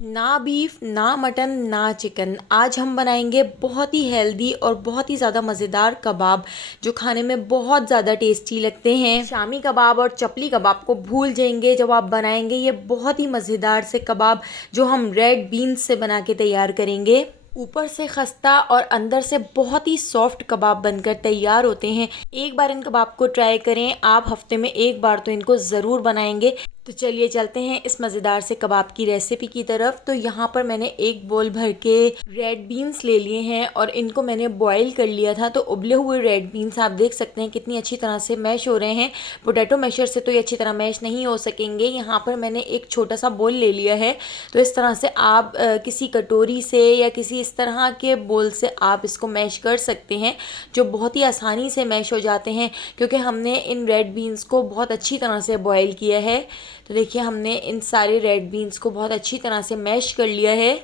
ना बीफ ना मटन ना चिकन। आज हम बनाएंगे बहुत ही हेल्दी और बहुत ही ज़्यादा मज़ेदार कबाब जो खाने में बहुत ज़्यादा टेस्टी लगते हैं। शामी कबाब और चपली कबाब को भूल जाएंगे जब आप बनाएंगे ये बहुत ही मज़ेदार से कबाब जो हम रेड बीन्स से बना के तैयार करेंगे। ऊपर से खस्ता और अंदर से बहुत ही सॉफ्ट कबाब बनकर तैयार होते हैं। एक बार इन कबाब को ट्राई करें, आप हफ्ते में एक बार तो इनको ज़रूर बनाएंगे। तो चलिए चलते हैं इस मज़ेदार से कबाब की रेसिपी की तरफ। तो यहाँ पर मैंने एक बोल भर के रेड बीन्स ले लिए हैं और इनको मैंने बॉईल कर लिया था। तो उबले हुए रेड बीन्स आप देख सकते हैं कितनी अच्छी तरह से मैश हो रहे हैं। पोटैटो मैशर से तो ये अच्छी तरह मैश नहीं हो सकेंगे। यहाँ पर मैंने एक छोटा सा बोल ले लिया है। तो इस तरह से आप किसी कटोरी से या किसी इस तरह के बोल से आप इसको मैश कर सकते हैं, जो बहुत ही आसानी से मैश हो जाते हैं क्योंकि हमने इन रेड बीन्स को बहुत अच्छी तरह से बॉईल किया है। तो देखिए हमने इन सारे रेड बीन्स को बहुत अच्छी तरह से मैश कर लिया है।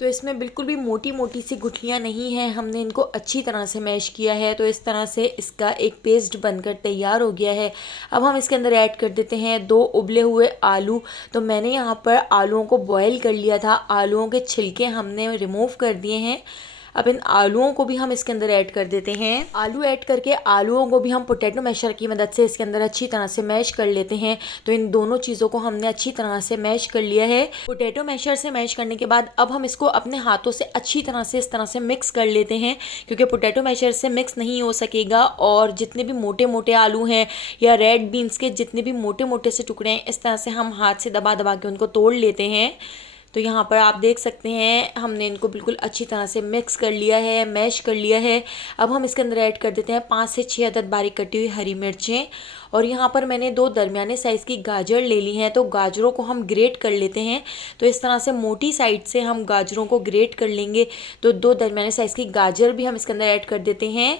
तो इसमें बिल्कुल भी मोटी मोटी सी गुठलियाँ नहीं हैं, हमने इनको अच्छी तरह से मैश किया है। तो इस तरह से इसका एक पेस्ट बनकर तैयार हो गया है। अब हम इसके अंदर ऐड कर देते हैं 2 उबले हुए आलू। तो मैंने यहाँ पर आलूओं को बॉयल कर लिया था, आलूओं के छिलके हमने रिमूव कर दिए हैं। अब इन आलूओं को भी हम इसके अंदर ऐड कर देते हैं। आलू ऐड करके आलूओं को भी हम पोटैटो मैशर की मदद से इसके अंदर अच्छी तरह से मैश कर लेते हैं। तो इन दोनों चीज़ों को हमने अच्छी तरह से मैश कर लिया है। पोटैटो मैशर से मैश करने के बाद अब हम इसको अपने हाथों से अच्छी तरह से इस तरह से मिक्स कर लेते हैं, क्योंकि पोटैटो मैशर से मिक्स नहीं हो सकेगा। और जितने भी मोटे मोटे आलू हैं या रेड बीन्स के जितने भी मोटे मोटे से टुकड़े हैं, इस तरह से हम हाथ से दबा दबा के उनको तोड़ लेते हैं। तो यहाँ पर आप देख सकते हैं हमने इनको बिल्कुल अच्छी तरह से मिक्स कर लिया है, मैश कर लिया है। अब हम इसके अंदर ऐड कर देते हैं 5 से 6 अदद बारीक कटी हुई हरी मिर्चें। और यहाँ पर मैंने 2 दरमियाने साइज़ की गाजर ले ली हैं। तो गाजरों को हम ग्रेट कर लेते हैं। तो इस तरह से मोटी साइड से हम गाजरों को ग्रेट कर लेंगे। तो 2 दरमियाने साइज़ की गाजर भी हम इसके अंदर ऐड कर देते हैं।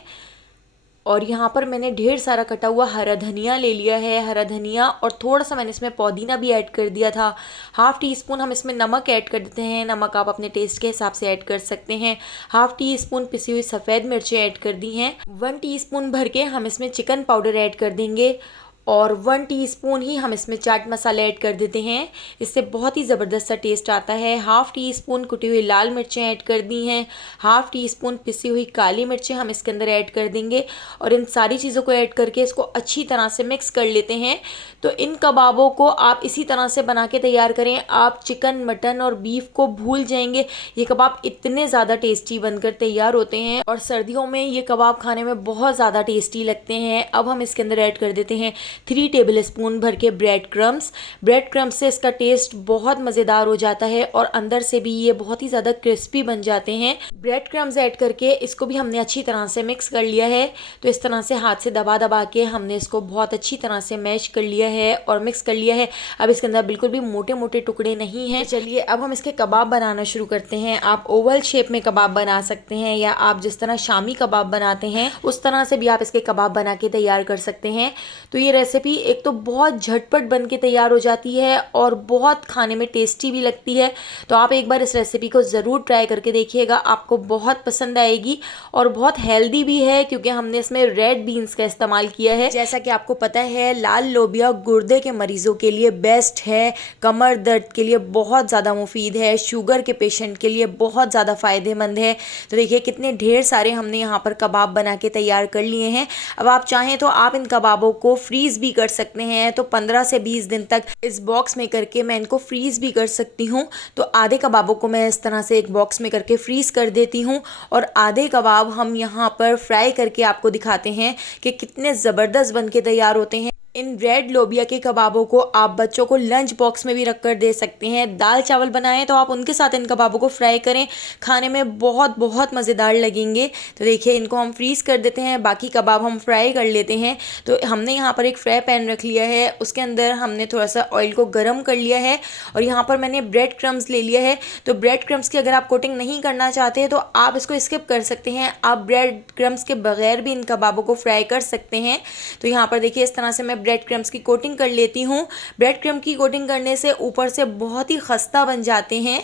और यहाँ पर मैंने ढेर सारा कटा हुआ हरा धनिया ले लिया है, हरा धनिया, और थोड़ा सा मैंने इसमें पुदीना भी ऐड कर दिया था। हाफ़ टी स्पून हम इसमें नमक ऐड कर देते हैं, नमक आप अपने टेस्ट के हिसाब से ऐड कर सकते हैं। हाफ़ टी स्पून पिसी हुई सफ़ेद मिर्चें ऐड कर दी हैं। 1 टीस्पून भर के हम इसमें चिकन पाउडर ऐड कर देंगे और 1 टीस्पून ही हम इसमें चाट मसाला ऐड कर देते हैं। इससे बहुत ही ज़बरदस्त सा टेस्ट आता है। हाफ़ टी स्पून कुटी हुई लाल मिर्चें ऐड कर दी हैं। हाफ़ टी स्पून पिसी हुई काली मिर्चें हम इसके अंदर ऐड कर देंगे और इन सारी चीज़ों को ऐड करके इसको अच्छी तरह से मिक्स कर लेते हैं। तो इन कबाबों को आप इसी तरह से बना के तैयार करें, आप चिकन मटन और बीफ को भूल जाएंगे। ये कबाब इतने ज़्यादा टेस्टी बनकर तैयार होते हैं और सर्दियों में ये कबाब खाने में बहुत ज़्यादा टेस्टी लगते हैं। अब हम इसके अंदर ऐड कर देते हैं 3 टेबल स्पून भर के ब्रेड क्रम्स। ब्रेड क्रम्स से इसका टेस्ट बहुत मज़ेदार हो जाता है और अंदर से भी ये बहुत ही ज़्यादा क्रिस्पी बन जाते हैं। ब्रेड क्रम्स ऐड करके इसको भी हमने अच्छी तरह से मिक्स कर लिया है। तो इस तरह से हाथ से दबा दबा के हमने इसको बहुत अच्छी तरह से मैश कर लिया है और मिक्स कर लिया है। अब इसके अंदर बिल्कुल भी मोटे मोटे टुकड़े नहीं हैं। तो चलिए अब हम इसके कबाब बनाना शुरू करते हैं। आप ओवल शेप में कबाब बना सकते हैं या आप जिस तरह शामी कबाब बनाते हैं उस तरह से भी आप इसके कबाब बना के तैयार कर सकते हैं। तो ये रेसिपी एक तो बहुत झटपट बन के तैयार हो जाती है और बहुत खाने में टेस्टी भी लगती है। तो आप एक बार इस रेसिपी को ज़रूर ट्राई करके देखिएगा, आपको बहुत पसंद आएगी। और बहुत हेल्दी भी है क्योंकि हमने इसमें रेड बीन्स का इस्तेमाल किया है। जैसा कि आपको पता है लाल लोबिया गुर्दे के मरीज़ों के लिए बेस्ट है, कमर दर्द के लिए बहुत ज़्यादा मुफीद है, शुगर के पेशेंट के लिए बहुत ज़्यादा फ़ायदेमंद है। तो देखिए कितने ढेर सारे हमने यहाँ पर कबाब बना के तैयार कर लिए हैं। अब आप चाहें तो आप इन कबाबों को फ्रीज़ भी कर सकते हैं। तो 15 से 20 दिन तक इस बॉक्स में करके मैं इनको फ्रीज़ भी कर सकती हूँ। तो आधे कबाबों को मैं इस तरह से एक बॉक्स में करके फ्रीज़ कर देती हूँ और आधे कबाब हम यहाँ पर फ्राई करके आपको दिखाते हैं कि कितने ज़बरदस्त बन के तैयार होते हैं। इन रेड लोबिया के कबाबों को आप बच्चों को लंच बॉक्स में भी रख कर दे सकते हैं। दाल चावल बनाएं तो आप उनके साथ इन कबाबों को फ्राई करें, खाने में बहुत बहुत मज़ेदार लगेंगे। तो देखिए इनको हम फ्रीज़ कर देते हैं, बाकी कबाब हम फ्राई कर लेते हैं। तो हमने यहाँ पर एक फ्राई पैन रख लिया है, उसके अंदर हमने थोड़ा सा ऑयल को गर्म कर लिया है और यहाँ पर मैंने ब्रेड क्रम्स ले लिया है। तो ब्रेड क्रम्स की अगर आप कोटिंग नहीं करना चाहते हैं तो आप इसको स्किप कर सकते हैं, आप ब्रेड क्रम्स के बगैर भी इन कबाबों को फ्राई कर सकते हैं। तो यहाँ पर देखिए इस तरह से मैं ब्रेड क्रम्स की कोटिंग कर लेती हूँ। ब्रेड क्रम्स की कोटिंग करने से ऊपर से बहुत ही खस्ता बन जाते हैं।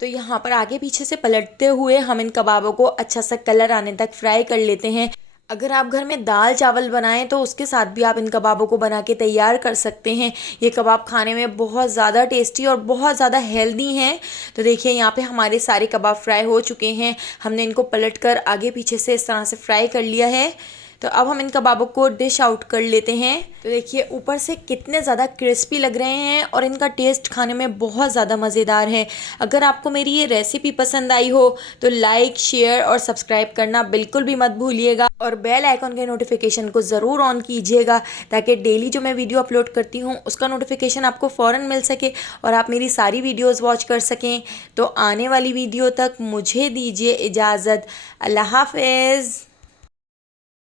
तो यहाँ पर आगे पीछे से पलटते हुए हम इन कबाबों को अच्छा सा कलर आने तक फ्राई कर लेते हैं। अगर आप घर में दाल चावल बनाएं तो उसके साथ भी आप इन कबाबों को बना के तैयार कर सकते हैं। ये कबाब खाने में बहुत ज़्यादा टेस्टी और बहुत ज़्यादा हेल्दी हैं। तो देखिए यहाँ पे हमारे सारे कबाब फ्राई हो चुके हैं। हमने इनको पलट कर आगे पीछे से इस तरह से फ्राई कर लिया है। तो अब हम इन कबाबों को डिश आउट कर लेते हैं। तो देखिए ऊपर से कितने ज़्यादा क्रिस्पी लग रहे हैं और इनका टेस्ट खाने में बहुत ज़्यादा मज़ेदार है। अगर आपको मेरी ये रेसिपी पसंद आई हो तो लाइक, शेयर और सब्सक्राइब करना बिल्कुल भी मत भूलिएगा और बेल आइकॉन के नोटिफिकेशन को ज़रूर ऑन कीजिएगा ताकि डेली जो मैं वीडियो अपलोड करती हूँ उसका नोटिफिकेशन आपको फ़ौरन मिल सके और आप मेरी सारी वीडियोज़ वॉच कर सकें। तो आने वाली वीडियो तक मुझे दीजिए इजाज़त। अल्लाह हाफ़िज़।